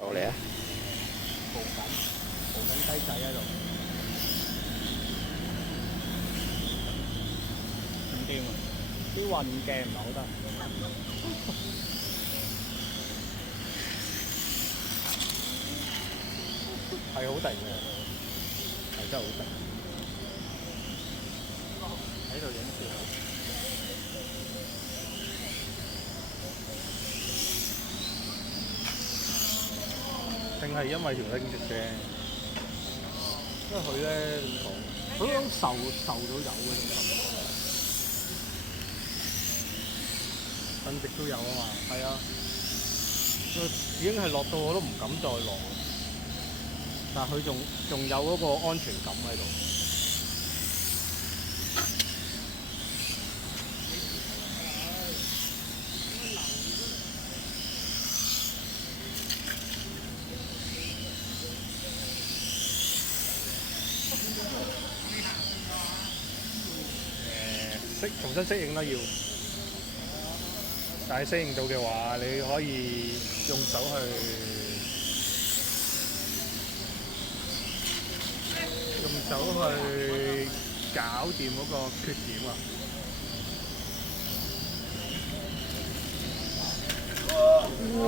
我嚟啊！蒲緊雞仔喺度，唔掂啊！啲運鏡唔係好得，係好定嘅，係真係好定。喺度影照，定係因為條拎直啫？因為佢咧點講？佢嗰種受到油嗰種感覺，伸直都有啊嘛。係啊，已經係落到我都唔敢再落，但係佢仲有嗰個安全感喺度。重新適應啦要，但係適應到嘅話，你可以用手去搞掂嗰個缺點啊！哇！